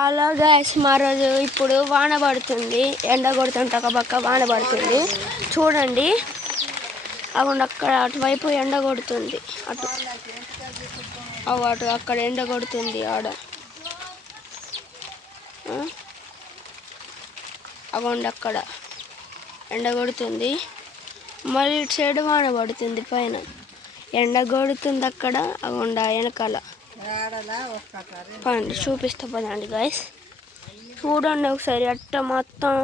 Hello guys, మా రోజు ఇప్పుడు వాన పడుతుంది. ఎండ కొడుతుంటే ఒక పక్క వాన పడుతుంది. చూడండి, అవును అక్కడ అటువైపు ఎండ కొడుతుంది. అటు అక్కడ ఎండ కొడుతుంది. ఆడ అగోండి అక్కడ ఎండ కొడుతుంది. మళ్ళీ ఇటు సైడ్ వాన పడుతుంది. పైన ఎండ కొడుతుంది. అక్కడ అగోండ వెనకాల పండి చూపిస్తా పదండి గైస్. చూడండి ఒకసారి అట్ట మొత్తం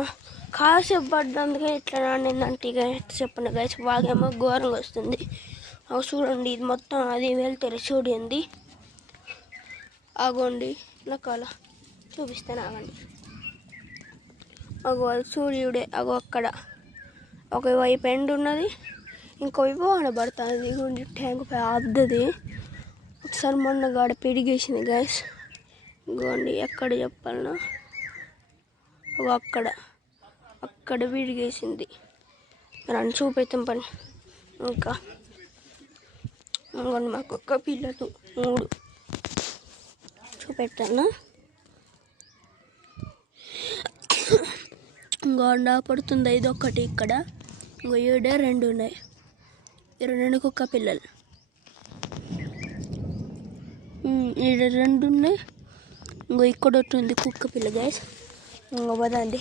కాసేపు పడ్డందుకే ఇట్లా నానిందంటే ఇక చెప్పండి గైస్. బాగేమో ఘోరంగా వస్తుంది. అవి చూడండి, ఇది మొత్తం అది వెళ్తారు చూడండి. ఆగోండి వెనకాల చూపిస్తాను, ఆగండి. అగో సూర్యుడే. అగో అక్కడ ఒకవైపు ఎండు ఉన్నది, ఇంకోవైపు వాన పడుతుంది. ఇగోండి ట్యాంక్ పెద్దది. ఒకసారి మొన్న గాడ పెరిగేసింది గైస్. ఇంకోండి ఎక్కడ చెప్పాలన్నా అక్కడ విడిగేసింది. నన్ను చూపెత్తాం పని. ఇంకా ఇంకోండి మాకు ఒక్క పిల్లలు 3 చూపెట్టాను. ఇంకోండా పడుతుంది. ఇది ఒక్కటి ఇక్కడ, ఇంకో 2 ఉన్నాయి. 2 కుక్క పిల్లలు. ఈడ 2 ఉన్నాయి. ఇంకో ఇక్కడ ఒకటి ఉంది కుక్క పిల్ల గైస్. ఇంకో పదండి.